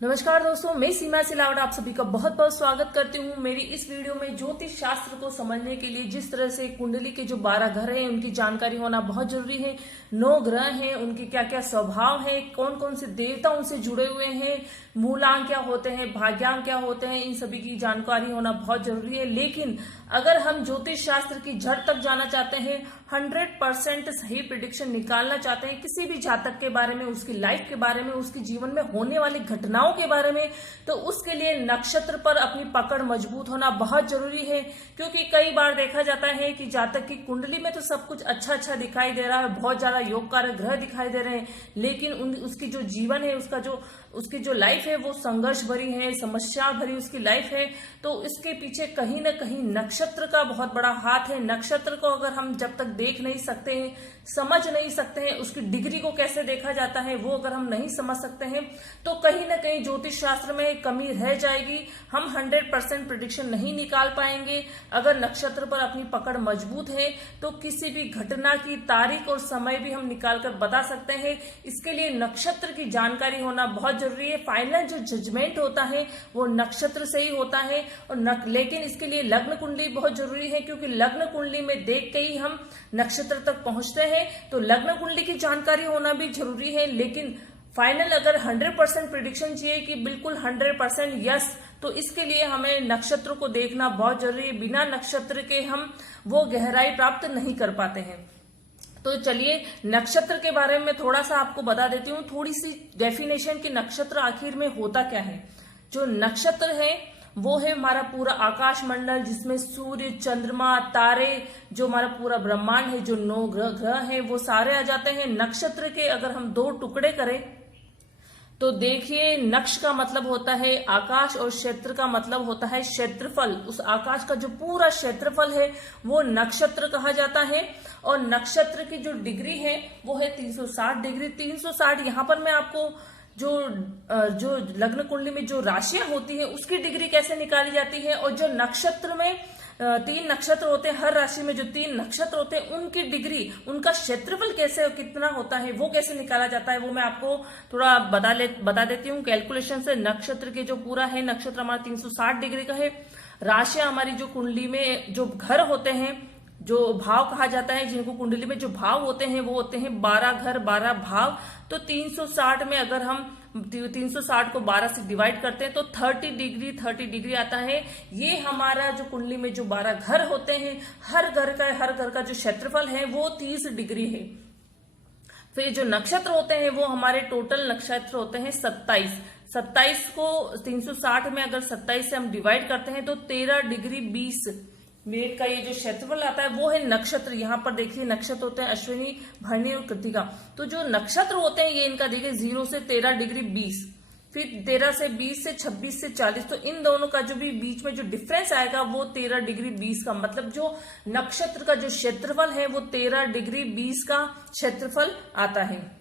नमस्कार दोस्तों, मैं सीमा सिलावट आप सभी का बहुत बहुत स्वागत करती हूँ मेरी इस वीडियो में। ज्योतिष शास्त्र को समझने के लिए जिस तरह से कुंडली के जो 12 घर हैं उनकी जानकारी होना बहुत जरूरी है। 9 ग्रह हैं, उनके क्या क्या स्वभाव है, कौन कौन से देवता उनसे जुड़े हुए हैं, मूलांक क्या होते हैं, भाग्यांक क्या होते हैं, इन सभी की जानकारी होना बहुत जरूरी है। लेकिन अगर हम ज्योतिष शास्त्र की जड़ तक जाना चाहते हैं, 100% सही प्रिडिक्शन निकालना चाहते हैं किसी भी जातक के बारे में, उसकी लाइफ के बारे में, उसके जीवन में होने वाली घटनाओं के बारे में, तो उसके लिए नक्षत्र पर अपनी पकड़ मजबूत होना बहुत जरूरी है। क्योंकि कई बार देखा जाता है कि जातक की कुंडली में तो सब कुछ अच्छा अच्छा दिखाई दे रहा है, बहुत ज्यादा योगकारक ग्रह दिखाई दे रहे हैं, लेकिन उसकी जो जीवन है, उसकी जो लाइफ है वो संघर्ष भरी है, समस्या भरी उसकी लाइफ है। तो इसके पीछे कहीं ना कहीं नक्षत्र का बहुत बड़ा हाथ है। नक्षत्र को अगर हम जब तक देख नहीं सकते हैं, समझ नहीं सकते हैं, उसकी डिग्री को कैसे देखा जाता है वो अगर हम नहीं समझ सकते हैं, तो कहीं ना कहीं ज्योतिष शास्त्र में कमी रह जाएगी। हम 100% प्रिडिक्शन नहीं निकाल पाएंगे। अगर नक्षत्र पर अपनी पकड़ मजबूत है तो किसी भी घटना की तारीख और समय भी हम निकाल कर बता सकते हैं। इसके लिए नक्षत्र की जानकारी होना बहुत जरूरी है। फाइनल जो जजमेंट होता है वो नक्षत्र से ही होता है। और लेकिन इसके लिए लग्न कुंडली बहुत जरूरी है, क्योंकि लग्न कुंडली में देख के ही हम नक्षत्र तक पहुंचते हैं। तो लग्न कुंडली की जानकारी होना भी जरूरी है। लेकिन फाइनल अगर 100% प्रिडिक्शन चाहिए कि बिल्कुल 100% यस, तो इसके लिए हमें नक्षत्र को देखना बहुत जरूरी है। बिना नक्षत्र के हम वो गहराई प्राप्त नहीं कर पाते हैं। तो चलिए नक्षत्र के बारे में थोड़ा सा आपको बता देती हूँ, थोड़ी सी डेफिनेशन कि नक्षत्र आखिर में होता क्या है। जो नक्षत्र है वो है हमारा पूरा आकाश मंडल, जिसमें सूर्य, चंद्रमा, तारे, जो हमारा पूरा ब्रह्मांड है, जो 9 ग्रह हैं वो सारे आ जाते हैं। नक्षत्र के अगर हम 2 टुकड़े करें तो देखिए, नक्ष का मतलब होता है आकाश और क्षेत्र का मतलब होता है क्षेत्रफल। उस आकाश का जो पूरा क्षेत्रफल है वो नक्षत्र कहा जाता है। और नक्षत्र की जो डिग्री है वो है 360 डिग्री। 360 यहाँ पर मैं आपको जो लग्न कुंडली में जो राशियां होती है उसकी डिग्री कैसे निकाली जाती है, और जो नक्षत्र में 3 नक्षत्र होते हैं, हर राशि में जो 3 नक्षत्र होते हैं उनकी डिग्री, उनका क्षेत्रफल कैसे कितना होता है वो कैसे निकाला जाता है, वो मैं आपको थोड़ा बता देती हूँ कैलकुलेशन से। नक्षत्र के जो पूरा है, नक्षत्र हमारा 360 डिग्री का है। राशियां हमारी जो कुंडली में जो घर होते हैं, जो भाव कहा जाता है, जिनको कुंडली में जो भाव होते हैं वो होते हैं 12 घर 12 भाव। तो 360 में अगर हम 360 को 12 से डिवाइड करते हैं तो 30 डिग्री आता है। ये हमारा जो कुंडली में जो 12 घर होते हैं, हर घर का जो क्षेत्रफल है वो 30 डिग्री है। फिर जो नक्षत्र होते हैं वो हमारे टोटल नक्षत्र होते हैं 27 को 360 में अगर 27 से हम डिवाइड करते हैं तो 13 डिग्री 20 मिनट का ये जो क्षेत्रफल आता है वो है नक्षत्र। यहाँ पर देखिए नक्षत्र होते हैं अश्विनी, भरणी और कृतिका। तो जो नक्षत्र होते हैं ये इनका देखिए 0 से 13 डिग्री 20, फिर 13 से 20 से 26 से 40। तो इन दोनों का जो भी बीच में जो डिफरेंस आएगा वो 13 डिग्री 20 का, मतलब जो नक्षत्र का जो क्षेत्रफल है वो 13 डिग्री 20 का क्षेत्रफल आता है।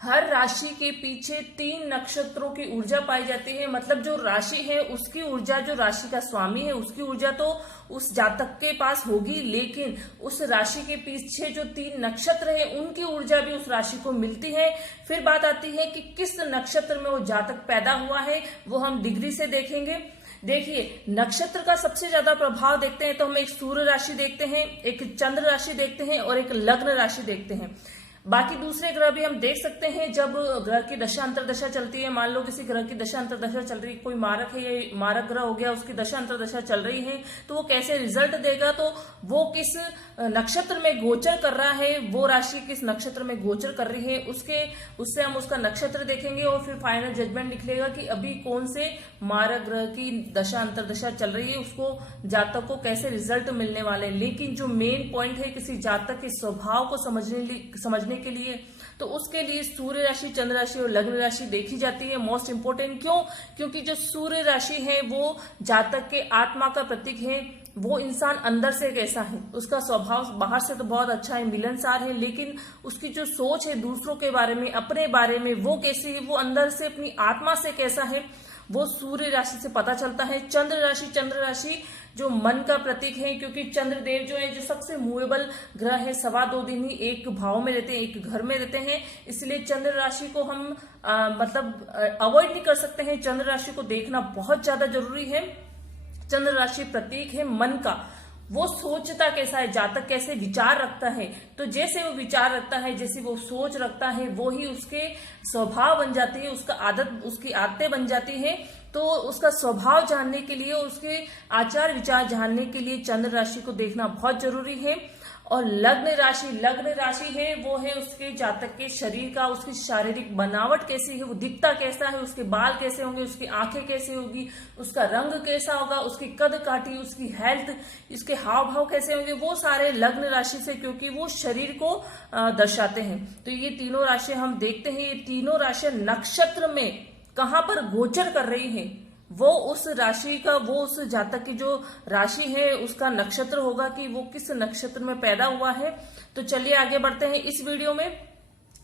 हर राशि के पीछे 3 नक्षत्रों की ऊर्जा पाई जाती है। मतलब जो राशि है उसकी ऊर्जा, जो राशि का स्वामी है उसकी ऊर्जा तो उस जातक के पास होगी, लेकिन उस राशि के पीछे जो 3 नक्षत्र है उनकी ऊर्जा भी उस राशि को मिलती है। फिर बात आती है कि किस नक्षत्र में वो जातक पैदा हुआ है, वो हम डिग्री से देखेंगे। देखिए नक्षत्र का सबसे ज्यादा प्रभाव देखते हैं तो हम एक सूर्य राशि देखते हैं, एक चंद्र राशि देखते हैं और एक लग्न राशि देखते हैं। बाकी दूसरे ग्रह भी हम देख सकते हैं। जब ग्रह की दशा अंतरदशा चलती है, मान लो किसी ग्रह की दशा अंतरदशा चल रही है, कोई मारक है या मारक ग्रह हो गया, उसकी दशा अंतरदशा चल रही है, तो वो कैसे रिजल्ट देगा, तो वो किस नक्षत्र में गोचर कर रहा है, वो राशि किस नक्षत्र में गोचर कर रही है, उससे हम उसका नक्षत्र देखेंगे और फिर फाइनल जजमेंट निकलेगा कि अभी कौन से मारक ग्रह की दशा अंतरदशा चल रही है, उसको जातक को कैसे रिजल्ट मिलने वाले हैं। लेकिन जो मेन पॉइंट है किसी जातक के स्वभाव को समझने के लिए, तो उसके लिए सूर्य राशि, चंद्र राशि और लग्न राशि देखी जाती है। मोस्ट इंपोर्टेंट क्यों? क्योंकि जो सूर्य राशि है वो जातक के आत्मा का प्रतीक है। वो इंसान अंदर से कैसा है, उसका स्वभाव बाहर से तो बहुत अच्छा है, मिलनसार है, लेकिन उसकी जो सोच है दूसरों के बारे में, अपने बारे में, वो कैसी है, वो अंदर से अपनी आत्मा से कैसा है, वो सूर्य राशि से पता चलता है। चंद्र राशि जो मन का प्रतीक है, क्योंकि चंद्रदेव जो है जो सबसे मूवेबल ग्रह है, 2.25 दिन ही एक भाव में रहते हैं, एक घर में रहते हैं, इसलिए चंद्र राशि को हम अवॉइड नहीं कर सकते हैं। चंद्र राशि को देखना बहुत ज्यादा जरूरी है। चंद्र राशि प्रतीक है मन का। वो सोचता कैसा है, जातक कैसे विचार रखता है, तो जैसे वो विचार रखता है, जैसे वो सोच रखता है, वो ही उसके स्वभाव बन जाती है, उसकी आदतें बन जाती है। तो उसका स्वभाव जानने के लिए, उसके आचार विचार जानने के लिए चंद्र राशि को देखना बहुत जरूरी है। और लग्न राशि है, वो है उसके जातक के शरीर का, उसकी शारीरिक बनावट कैसी है, वो दिखता कैसा है, उसके बाल कैसे होंगे, उसकी आंखें कैसी होगी, उसका रंग कैसा होगा, उसकी कद काठी, उसकी हेल्थ, इसके हाव भाव कैसे होंगे, वो सारे लग्न राशि से, क्योंकि वो शरीर को दर्शाते हैं। तो ये तीनों राशियां हम देखते हैं। ये तीनों राशियां नक्षत्र में कहां पर गोचर कर रही हैं, वो उस राशि का, वो उस जातक की जो राशि है उसका नक्षत्र होगा कि वो किस नक्षत्र में पैदा हुआ है। तो चलिए आगे बढ़ते हैं। इस वीडियो में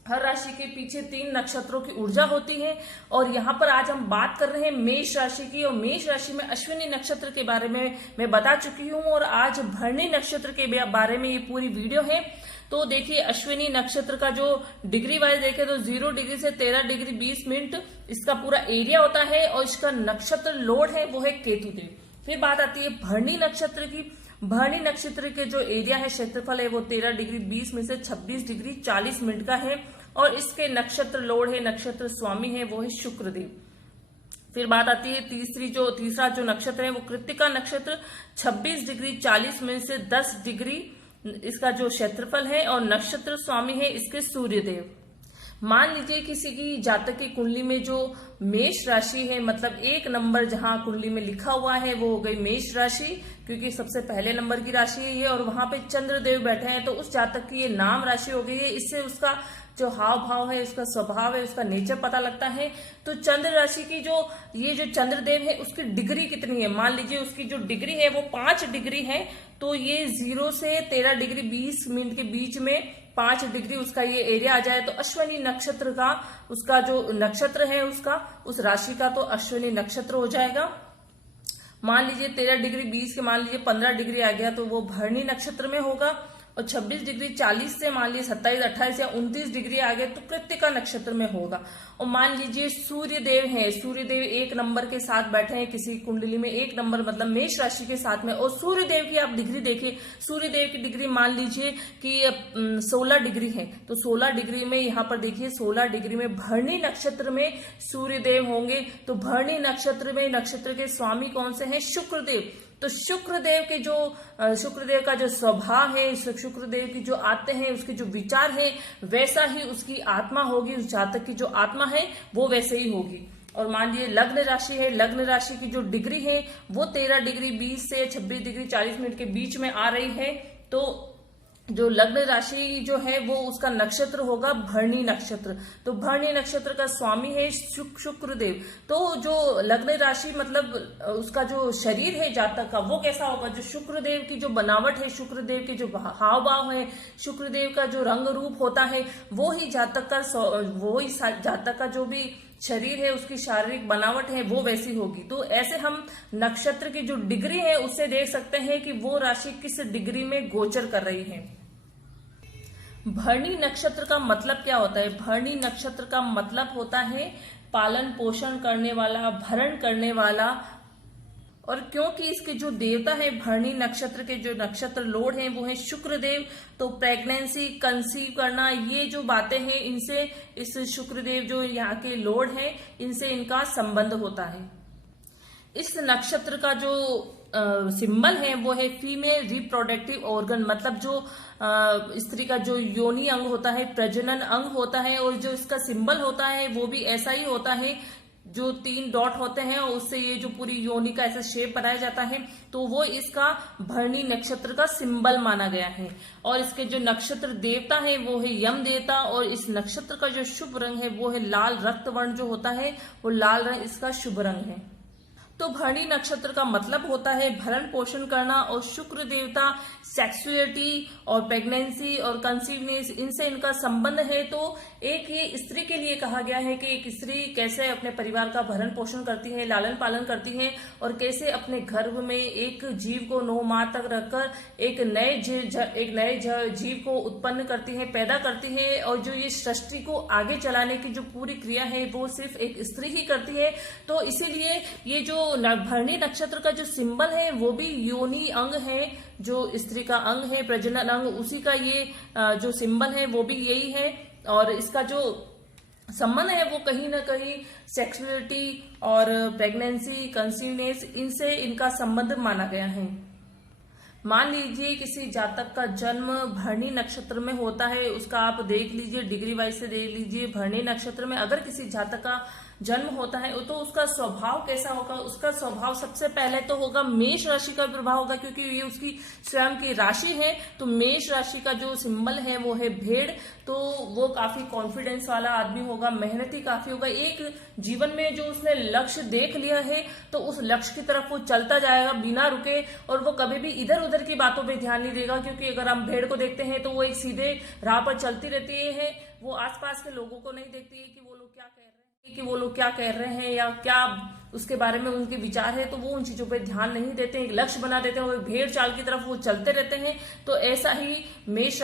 हर राशि के पीछे 3 नक्षत्रों की ऊर्जा होती है, और यहाँ पर आज हम बात कर रहे हैं मेष राशि की। और मेष राशि में अश्विनी नक्षत्र के बारे में मैं बता चुकी हूँ, और आज भरणी नक्षत्र के बारे में ये पूरी वीडियो है। तो देखिए, अश्विनी नक्षत्र का जो डिग्री वाइज देखें तो 0 डिग्री से 13 डिग्री 20 मिनट इसका पूरा एरिया होता है, और इसका नक्षत्र लोड है वो है केतुदेव। फिर बात आती है भरणी नक्षत्र की। भरणी नक्षत्र के जो एरिया है, क्षेत्रफल है, वो 13 डिग्री 20 में से 26 डिग्री 40 मिनट का है, और इसके नक्षत्र लोड है, नक्षत्र स्वामी है, वो है शुक्रदेव। फिर बात आती है तीसरा जो नक्षत्र है वो कृत्तिका नक्षत्र, 26 डिग्री 40 मिनट से 10 डिग्री इसका जो क्षेत्रफल है, और नक्षत्र स्वामी है इसके सूर्यदेव। मान लीजिए किसी की जातक की कुंडली में जो मेष राशि है, मतलब 1 नंबर जहां कुंडली में लिखा हुआ है वो हो गई मेष राशि, क्योंकि सबसे पहले नंबर की राशि है ये, और वहां पे चंद्रदेव बैठे हैं, तो उस जातक की ये नाम राशि हो गई है। इससे उसका जो हाव भाव है, उसका स्वभाव है, उसका नेचर पता लगता है। तो चंद्र राशि की ये जो चंद्रदेव है उसकी डिग्री कितनी है, मान लीजिए उसकी जो डिग्री है वो 5 डिग्री है, तो ये 0 से 13 डिग्री 20 मिनट के बीच में 5 डिग्री उसका ये एरिया आ जाए, तो अश्विनी नक्षत्र का, उसका जो नक्षत्र है उसका, उस राशि का तो अश्विनी नक्षत्र हो जाएगा। मान लीजिए 13 डिग्री 20 के मान लीजिए 15 डिग्री आ गया, तो वो भरणी नक्षत्र में होगा। और 26 डिग्री 40 से मान लीजिए 27, 28 या 29 डिग्री आ गए तो कृत्तिका नक्षत्र में होगा। और मान लीजिए सूर्यदेव है, सूर्यदेव 1 नंबर के साथ बैठे हैं किसी कुंडली में, 1 नंबर मतलब मेष राशि के साथ में, और सूर्यदेव की आप डिग्री देखिए, सूर्यदेव की डिग्री मान लीजिए कि 16 डिग्री है, तो 16 डिग्री में यहाँ पर देखिए 16 डिग्री में भरणी नक्षत्र में सूर्यदेव होंगे। तो भरणी नक्षत्र में नक्षत्र के स्वामी कौन से हैं, शुक्रदेव। तो शुक्रदेव का जो स्वभाव है, शुक्रदेव की जो आते हैं, उसके जो विचार है, वैसा ही उसकी आत्मा होगी, उस जातक की जो आत्मा है वो वैसे ही होगी। और मान लीजिए लग्न राशि है, लग्न राशि की जो डिग्री है वो 13 डिग्री 20 से 26 डिग्री 40 मिनट के बीच में आ रही है। तो जो लग्न राशि जो है वो उसका नक्षत्र होगा भरणी नक्षत्र। तो भरणी नक्षत्र का स्वामी है शुक्रदेव। तो जो लग्न राशि मतलब उसका जो शरीर है जातक का वो कैसा होगा, जो शुक्रदेव की जो बनावट है, शुक्रदेव के जो हाव भाव है, शुक्रदेव का जो रंग रूप होता है, वो ही जातक का जो भी शरीर है, उसकी शारीरिक बनावट है वो वैसी होगी। तो ऐसे हम नक्षत्र की जो डिग्री है उससे देख सकते हैं कि वो राशि किस डिग्री में गोचर कर रही है। भरणी नक्षत्र का मतलब क्या होता है, भरणी नक्षत्र का मतलब होता है पालन पोषण करने वाला, भरण करने वाला। और क्योंकि इसके जो देवता है भरणी नक्षत्र के जो नक्षत्र लोड हैं वो है शुक्रदेव, तो प्रेगनेंसी, कंसीव करना, ये जो बातें हैं इनसे इस शुक्रदेव जो यहाँ के लोड हैं इनसे इनका संबंध होता है। इस नक्षत्र का जो सिंबल है वो है फीमेल रिप्रोडक्टिव ऑर्गन, मतलब जो स्त्री का जो योनि अंग होता है, प्रजनन अंग होता है, और जो इसका सिंबल होता है वो भी ऐसा ही होता है, जो 3 डॉट होते हैं और उससे ये जो पूरी योनि का ऐसा शेप बनाया जाता है, तो वो इसका भरणी नक्षत्र का सिंबल माना गया है। और इसके जो नक्षत्र देवता है वो है यम देवता, और इस नक्षत्र का जो शुभ रंग है वो है लाल, रक्त वर्ण जो होता है वो लाल रंग इसका शुभ रंग है। तो भरणी नक्षत्र का मतलब होता है भरण पोषण करना, और शुक्र देवता सेक्सुअलिटी और प्रेगनेंसी और कंसीवनेस, इनसे इनका संबंध है। तो एक ये स्त्री के लिए कहा गया है कि एक स्त्री कैसे अपने परिवार का भरण पोषण करती है, लालन पालन करती है, और कैसे अपने गर्भ में एक जीव को 9 माह तक रखकर एक नए जीव को उत्पन्न करती है, पैदा करती है। और जो ये सृष्टि को आगे चलाने की जो पूरी क्रिया है वो सिर्फ एक स्त्री ही करती है। तो इसीलिए ये जो भरणी नक्षत्र का जो सिंबल है वो भी योनि अंग है, जो स्त्री का अंग है, प्रजनन अंग, उसी का ये जो सिंबल है वो भी यही है। और इसका जो संबंध है वो कहीं ना कहीं सेक्सुअलिटी और प्रेगनेंसी, कंसीवनेस, इनसे इनका संबंध माना गया है। मान लीजिए किसी जातक का जन्म भरणी नक्षत्र में होता है, उसका आप देख लीजिए, डिग्री वाइज से देख लीजिए। भरणी नक्षत्र में अगर किसी जातक का जन्म होता है तो उसका स्वभाव कैसा होगा? उसका स्वभाव सबसे पहले तो होगा मेष राशि का प्रभाव होगा, क्योंकि ये उसकी स्वयं की राशि है। तो मेष राशि का जो सिंबल है वो है भेड़। तो वो काफी कॉन्फिडेंस वाला आदमी होगा, मेहनती काफी होगा। एक जीवन में जो उसने लक्ष्य देख लिया है तो उस लक्ष्य की तरफ वो चलता जाएगा बिना रुके, और वो कभी भी इधर उधर की बातों पे ध्यान नहीं देगा। क्योंकि अगर हम भेड़ को देखते हैं तो वो एक सीधे राह पर चलती रहती है, वो आसपास के लोगों को नहीं देखती है कि वो लोग क्या कह रहे हैं या क्या उसके बारे में उनके विचार है, तो वो उन चीजों पे ध्यान नहीं देते हैं, एक लक्ष्य बना देते हैं, वो भेड़ चाल की तरफ वो चलते रहते हैं। तो ऐसा ही मेष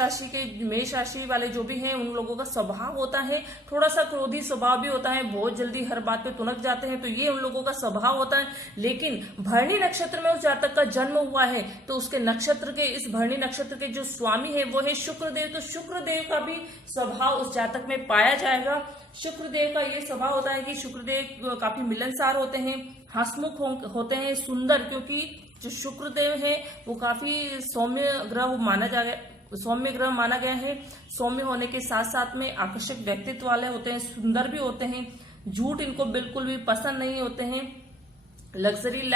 राशि वाले जो भी हैं उन लोगों का स्वभाव होता है। थोड़ा सा क्रोधी स्वभाव भी होता है, बहुत जल्दी हर बात पे तुनक जाते हैं, तो ये उन लोगों का स्वभाव होता है। लेकिन भरणी नक्षत्र में उस जातक का जन्म हुआ है तो उसके नक्षत्र के, इस भरणी नक्षत्र के जो स्वामी है वो है शुक्रदेव। तो शुक्रदेव का भी स्वभाव उस जातक में पाया जाएगा। शुक्रदेव का ये स्वभाव होता है कि शुक्रदेव काफी मिलनसार होते हैं, हंसमुख होते हैं, सुंदर, क्योंकि जो शुक्रदेव है वो काफी सौम्य ग्रह माना गया है। सौम्य होने के साथ साथ में आकर्षक व्यक्तित्व वाले होते हैं, सुंदर भी होते हैं, झूठ इनको बिल्कुल भी पसंद नहीं होते हैं। लग्जरी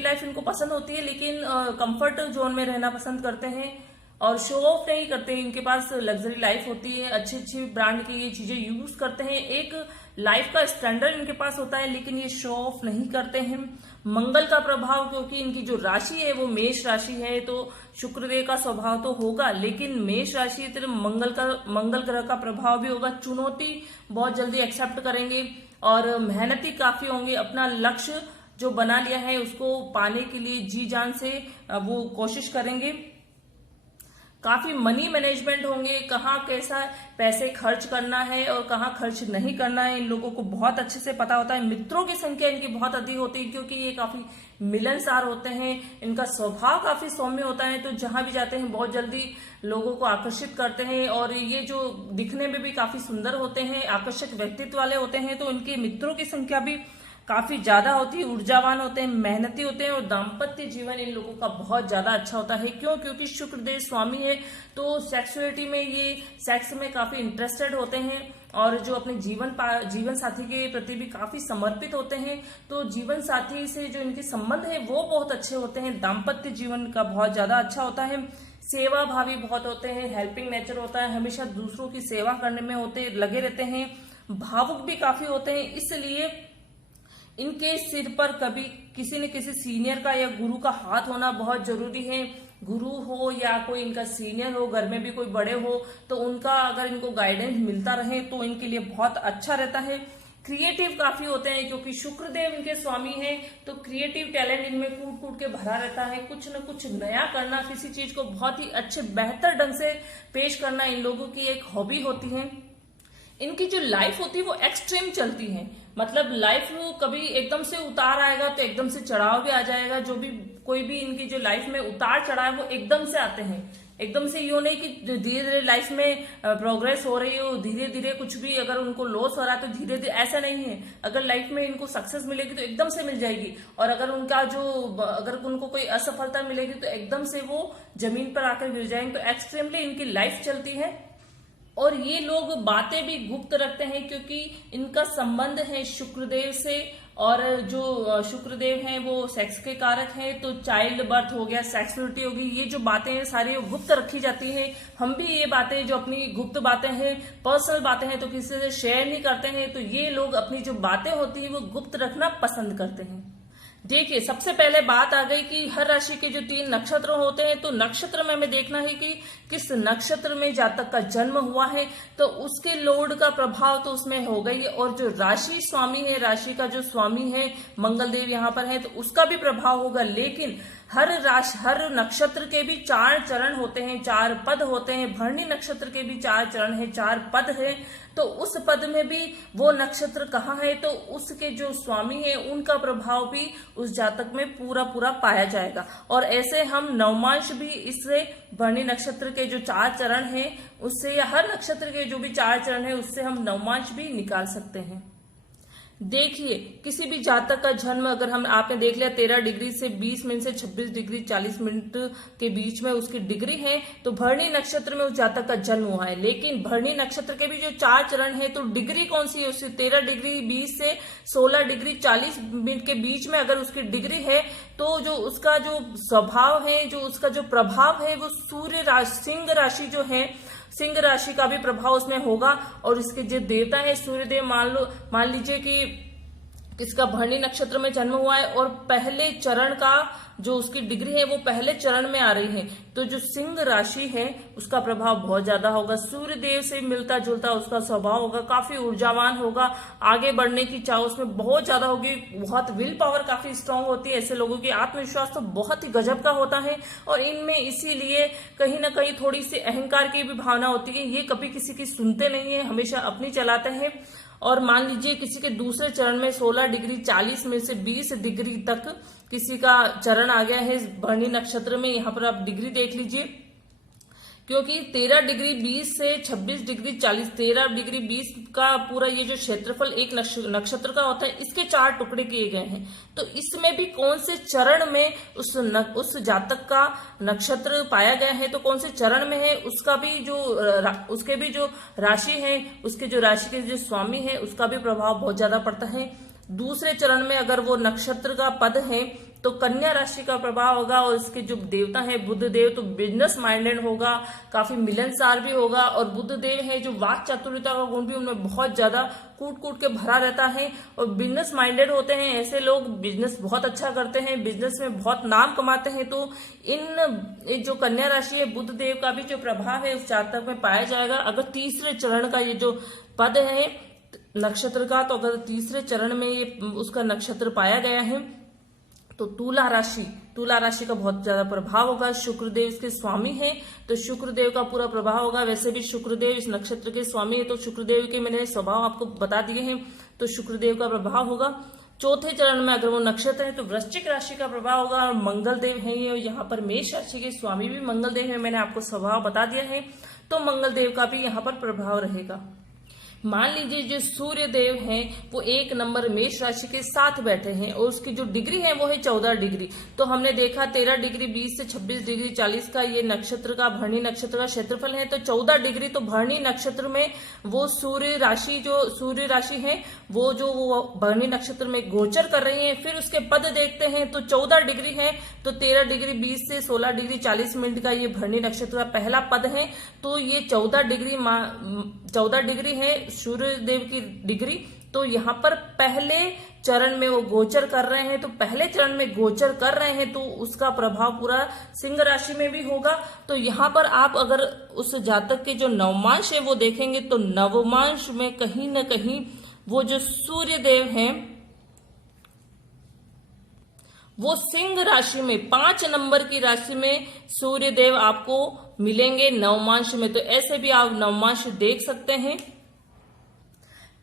लाइफ इनको पसंद होती है, लेकिन कंफर्ट जोन में रहना पसंद करते हैं और शो ऑफ नहीं करते हैं। इनके पास लग्जरी लाइफ होती है, अच्छी अच्छी ब्रांड की ये चीजें यूज करते हैं, एक लाइफ का स्टैंडर्ड इनके पास होता है, लेकिन ये शो ऑफ नहीं करते हैं। मंगल का प्रभाव, क्योंकि इनकी जो राशि है वो मेष राशि है, तो शुक्रदेव का स्वभाव तो होगा, लेकिन मेष राशि तेरे मंगल ग्रह का प्रभाव भी होगा। चुनौती बहुत जल्दी एक्सेप्ट करेंगे और मेहनती काफी होंगे। अपना लक्ष्य जो बना लिया है उसको पाने के लिए जी जान से वो कोशिश करेंगे। काफी मनी मैनेजमेंट होंगे, कहाँ कैसा पैसे खर्च करना है और कहाँ खर्च नहीं करना है, इन लोगों को बहुत अच्छे से पता होता है। मित्रों की संख्या इनकी बहुत अधिक होती है, क्योंकि ये काफी मिलनसार होते हैं, इनका स्वभाव काफी सौम्य होता है, तो जहां भी जाते हैं बहुत जल्दी लोगों को आकर्षित करते हैं। और ये जो दिखने में भी काफी सुंदर होते हैं, आकर्षक व्यक्तित्व वाले होते हैं, तो इनके मित्रों की संख्या भी काफी ज्यादा होती है, ऊर्जावान होते हैं, मेहनती होते हैं, और दाम्पत्य जीवन इन लोगों का बहुत ज्यादा अच्छा होता है। क्यों? क्योंकि शुक्रदेव स्वामी है, तो सेक्सुअलिटी में ये सेक्स में काफी इंटरेस्टेड होते हैं, और जो अपने जीवन साथी के प्रति भी काफी समर्पित होते हैं। तो जीवन साथी से जो इनके संबंध है वो बहुत अच्छे होते हैं, दाम्पत्य जीवन का बहुत ज्यादा अच्छा होता है। सेवा भावी बहुत होते हैं, हेल्पिंग नेचर होता है, हमेशा दूसरों की सेवा करने में लगे रहते हैं, भावुक भी काफी होते हैं। इसलिए इनके सिर पर कभी किसी न किसी सीनियर का या गुरु का हाथ होना बहुत जरूरी है। गुरु हो या कोई इनका सीनियर हो, घर में भी कोई बड़े हो, तो उनका अगर इनको गाइडेंस मिलता रहे तो इनके लिए बहुत अच्छा रहता है। क्रिएटिव काफी होते हैं, क्योंकि शुक्रदेव इनके स्वामी हैं, तो क्रिएटिव टैलेंट इनमें कूट कूट के भरा रहता है। कुछ न कुछ नया करना, किसी चीज को बहुत ही अच्छे बेहतर ढंग से पेश करना इन लोगों की एक हॉबी होती है। इनकी जो लाइफ होती है वो एक्सट्रीम चलती है, मतलब लाइफ कभी एकदम से उतार आएगा तो एकदम से चढ़ाव भी आ जाएगा। जो भी कोई भी इनकी जो लाइफ में उतार चढ़ाव वो एकदम से आते हैं, एकदम से यूं नहीं कि धीरे धीरे लाइफ में प्रोग्रेस हो रही हो, धीरे धीरे कुछ भी अगर उनको लॉस हो रहा है तो धीरे धीरे, ऐसा नहीं है। अगर लाइफ में इनको सक्सेस मिलेगी तो एकदम से मिल जाएगी, और अगर उनको कोई असफलता मिलेगी तो एकदम से वो जमीन पर आकर गिर जाएंगे। तो एक्सट्रीमली इनकी लाइफ चलती है, और ये लोग बातें भी गुप्त रखते हैं, क्योंकि इनका संबंध है शुक्रदेव से और जो शुक्रदेव हैं वो सेक्स के कारक हैं, तो चाइल्ड बर्थ हो गया, सेक्सुअलिटी होगी, ये जो बातें हैं सारी गुप्त रखी जाती हैं। हम भी ये बातें जो अपनी गुप्त बातें हैं, पर्सनल बातें हैं, तो किसी से शेयर नहीं करते हैं। तो ये लोग अपनी जो बातें होती है वो गुप्त रखना पसंद करते हैं। देखिए, सबसे पहले बात आ गई कि हर राशि के जो 3 नक्षत्र होते हैं, तो नक्षत्र में हमें देखना है कि किस नक्षत्र में जातक का जन्म हुआ है, तो उसके लोड का प्रभाव तो उसमें होगा ही। और जो राशि स्वामी है, राशि का जो स्वामी है मंगल देव यहाँ पर है, तो उसका भी प्रभाव होगा। लेकिन हर नक्षत्र के भी 4 चरण होते हैं, 4 पद होते हैं। भरणी नक्षत्र के भी 4 चरण है, 4 पद है। तो उस पद में भी वो नक्षत्र कहाँ है, तो उसके जो स्वामी है उनका प्रभाव भी उस जातक में पूरा पूरा पाया जाएगा। और ऐसे हम नवमांश भी इससे भरणी नक्षत्र के जो 4 चरण है उससे, या हर नक्षत्र के जो भी 4 चरण है उससे हम नवमांश भी निकाल सकते हैं। देखिए, किसी भी जातक का जन्म अगर आपने देख लिया 13 डिग्री से 20 मिनट से 26 डिग्री 40 मिनट के बीच में उसकी डिग्री है, तो भरणी नक्षत्र में उस जातक का जन्म हुआ है। लेकिन भरणी नक्षत्र के भी जो 4 चरण है, तो डिग्री कौन सी है उसकी, 13 डिग्री 20 से 16 डिग्री 40 मिनट के बीच में अगर उसकी डिग्री है, तो जो उसका जो स्वभाव है, जो उसका जो प्रभाव है, वो सूर्य राशि, सिंह राशि जो है, सिंह राशि का भी प्रभाव उसमें होगा। और इसके जो देवता है सूर्यदेव, मान लीजिए कि किसका भरणी नक्षत्र में जन्म हुआ है और पहले चरण का जो उसकी डिग्री है वो पहले चरण में आ रही है, तो जो सिंह राशि है उसका प्रभाव बहुत ज्यादा होगा। सूर्यदेव से मिलता जुलता उसका स्वभाव होगा, काफी ऊर्जावान होगा, आगे बढ़ने की चाह उसमें बहुत ज्यादा होगी, बहुत विल पावर काफी स्ट्रांग होती है। ऐसे लोगों की आत्मविश्वास तो बहुत ही गजब का होता है। और इनमें इसीलिए कहीं ना कहीं थोड़ी सी अहंकार की भी भावना होती है। ये कभी किसी की सुनते नहीं है, हमेशा अपनी चलाते हैं। और मान लीजिए किसी के दूसरे चरण में 16 डिग्री 40 में से 20 डिग्री तक किसी का चरण आ गया है भरणी नक्षत्र में, यहाँ पर आप डिग्री देख लीजिए, क्योंकि 13 डिग्री 20 से 26 डिग्री 40, 13 डिग्री 20 का पूरा ये जो क्षेत्रफल एक नक्षत्र का होता है, इसके 4 टुकड़े किए गए हैं। तो इसमें भी कौन से चरण में उस जातक का नक्षत्र पाया गया है, तो कौन से चरण में है उसका भी जो उसके भी जो राशि है, उसके जो राशि के जो स्वामी है उसका भी प्रभाव बहुत ज्यादा पड़ता है। दूसरे चरण में अगर वो नक्षत्र का पद है तो कन्या राशि का प्रभाव होगा। और इसके जो देवता है बुध देव, तो बिजनेस माइंडेड होगा, काफी मिलनसार भी होगा। और बुध देव है जो वाक चातुर्यता का गुण भी उनमें बहुत ज्यादा कूट कूट के भरा रहता है और बिजनेस माइंडेड होते हैं। ऐसे लोग बिजनेस बहुत अच्छा करते हैं, बिजनेस में बहुत नाम कमाते हैं। तो इन जो कन्या राशि है बुध देव का भी जो प्रभाव है उस जातक में पाया जाएगा। अगर तीसरे चरण का ये जो पद है नक्षत्र का, तो अगर तीसरे चरण में ये उसका नक्षत्र पाया गया है तो तुला राशि का बहुत ज्यादा प्रभाव होगा। शुक्रदेव इसके स्वामी है, तो शुक्रदेव का पूरा प्रभाव होगा। वैसे भी शुक्रदेव इस नक्षत्र के स्वामी है, तो शुक्रदेव के मैंने स्वभाव आपको बता दिए हैं, तो शुक्रदेव का प्रभाव होगा। चौथे चरण में अगर वो नक्षत्र है तो वृश्चिक राशि का प्रभाव होगा। और मंगल देव है ये, यहाँ पर मेष राशि के स्वामी भी मंगल देव है, मैंने आपको स्वभाव बता दिया है, तो मंगल देव का भी यहाँ पर प्रभाव रहेगा। मान लीजिए जो सूर्य देव हैं वो 1 नंबर मेष राशि के साथ बैठे हैं और उसकी जो डिग्री है वो है 14 डिग्री। तो हमने देखा 13 डिग्री 20 से 26 डिग्री 40 का ये नक्षत्र का भरणी नक्षत्र का क्षेत्रफल है, तो 14 डिग्री तो भरणी नक्षत्र में वो सूर्य राशि है वो भरणी नक्षत्र में गोचर कर रही है। फिर उसके पद देखते हैं तो 14 डिग्री है, तो 13 डिग्री 20 से 16 डिग्री 40 मिनट का ये भरणी नक्षत्र का पहला पद है। तो ये 14 डिग्री है सूर्य देव की डिग्री। तो यहाँ पर पहले चरण में वो गोचर कर रहे हैं, तो पहले चरण में गोचर कर रहे हैं तो उसका प्रभाव पूरा सिंह राशि में भी होगा। तो यहाँ पर आप अगर उस जातक के जो नवमांश है वो देखेंगे तो नवमांश में कहीं ना कहीं वो जो सूर्य देव हैं वो सिंह राशि में 5 नंबर की राशि में सूर्य देव आपको मिलेंगे नवमांश में। तो ऐसे भी आप नवमांश देख सकते हैं।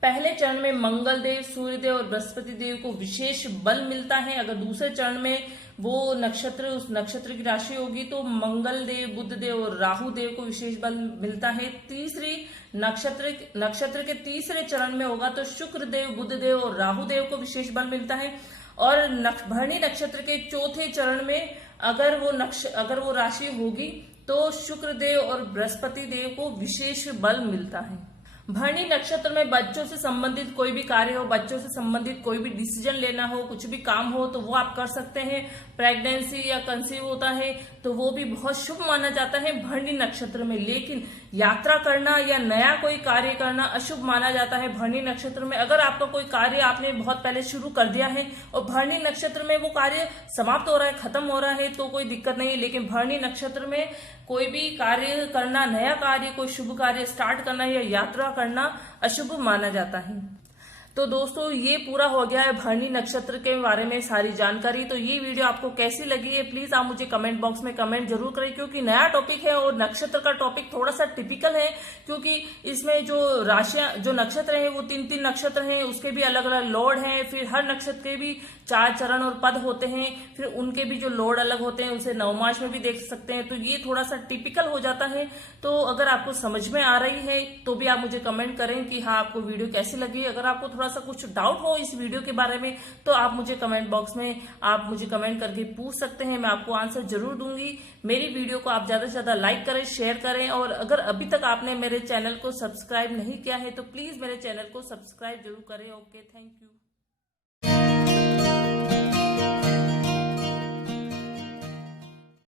पहले चरण में मंगल देव, सूर्य देव और बृहस्पति देव को विशेष बल मिलता है। अगर दूसरे चरण में वो उस नक्षत्र की राशि होगी तो मंगल देव, बुध देव और राहु देव को विशेष बल मिलता है। तीसरी नक्षत्र के तीसरे चरण में होगा तो शुक्र देव, बुध देव और राहु देव को विशेष बल मिलता है। और भरणी नक्षत्र के चौथे चरण में अगर वो राशि होगी तो शुक्र देव और बृहस्पति देव को विशेष बल मिलता है। भरणी नक्षत्र में बच्चों से संबंधित कोई भी कार्य हो, बच्चों से संबंधित कोई भी डिसीजन लेना हो, कुछ भी काम हो तो वो आप कर सकते हैं। प्रेगनेंसी या कंसीव होता है तो वो भी बहुत शुभ माना जाता है भरणी नक्षत्र में। लेकिन यात्रा करना या नया कोई कार्य करना अशुभ माना जाता है भरणी नक्षत्र में। अगर आपका कोई कार्य आपने बहुत पहले शुरू कर दिया है और भरणी नक्षत्र में वो कार्य समाप्त हो रहा है, खत्म हो रहा है, तो कोई दिक्कत नहीं है। लेकिन भरणी नक्षत्र में कोई भी कार्य करना, नया कार्य, कोई शुभ कार्य स्टार्ट करना या यात्रा करना अशुभ माना जाता है। तो दोस्तों ये पूरा हो गया है भरणी नक्षत्र के बारे में सारी जानकारी। तो ये वीडियो आपको कैसी लगी है प्लीज आप मुझे कमेंट बॉक्स में कमेंट जरूर करें, क्योंकि नया टॉपिक है और नक्षत्र का टॉपिक थोड़ा सा टिपिकल है, क्योंकि इसमें जो राशियां, जो नक्षत्र हैं वो 3-3 नक्षत्र हैं, उसके भी अलग अलग लॉर्ड हैं, फिर हर नक्षत्र के भी 4 चरण और पद होते हैं, फिर उनके भी जो लॉर्ड अलग होते हैं, उसे नवमास में भी देख सकते हैं। तो ये थोड़ा सा टिपिकल हो जाता है। तो अगर आपको समझ में आ रही है तो भी आप मुझे कमेंट करें कि हाँ आपको वीडियो कैसी लगी। अगर आपको थोड़ा सा कुछ डाउट हो इस वीडियो के बारे में तो आप मुझे कमेंट बॉक्स में आप मुझे कमेंट करके पूछ सकते हैं, मैं आपको आंसर जरूर दूंगी। मेरी वीडियो को आप ज्यादा से ज्यादा लाइक करें, शेयर करें, और अगर अभी तक आपने मेरे चैनल को सब्सक्राइब नहीं किया है तो प्लीज मेरे चैनल को सब्सक्राइब जरूर करें। Okay, thank you.